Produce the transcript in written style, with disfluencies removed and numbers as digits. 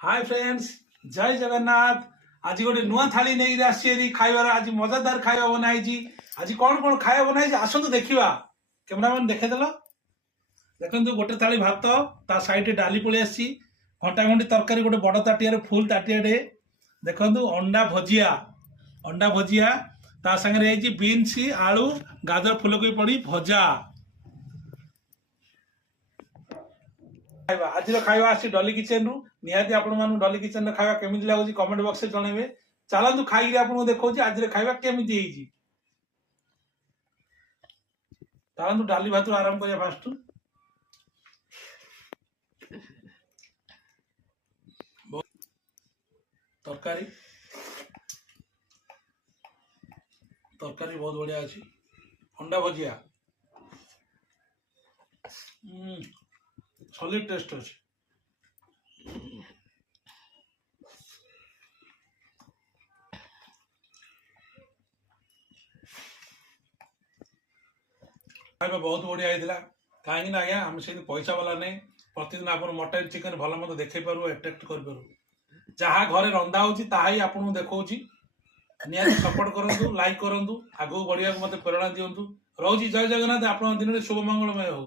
Hi friends, जय जगन्नाथ। आज गोटे नुआ थाली नहीं आसी खाइबार आज मजादार खाଇବା बनाई। आज कौन कौन खाଇବା बनाई आसतु देखा। कैमरामैन देखेदेल देखो गोटे थाली भात ता साइड डाली पलि आसी घंटा घंटी तरकारी गोटे बड़ ताटिया फुल ताटिया देखो अंडा भजिया ता संगे बीन्स आलू गाजर फुलकोबी पड़ी भजा। आज खाଇବା आसी डॉली किचन रु निहाती आपण मानु डॉली किचन रे खाଇବା केमिति लागुची कमेंट बॉक्स रे जणाइबे। चलतु खाई आपको देखौची आज खाଇବା केमिति हेइची। चलतु डाली भात आरंभ करिया। फास्ट तरकारी तरकारी बहुत बढ़िया अच्छी। अंडा भजिया सॉलिड टेस्ट अच्छी। खाଇବା बहुत बढ़िया होता कहीं आज्ञा आम से पैसा वाला नहीं प्रतिदिन आप मटन चिकेन भल मत देखे पारू एट्राक्ट कर जहाँ घरे रंधा होता आपको देखा निहाती सपोर्ट करूँ लाइक करूँ आगू बढ़िया मत प्रेरणा दिंतु। रोची जय जगन्नाथ। आप दिन में शुभ मंगलमय हो।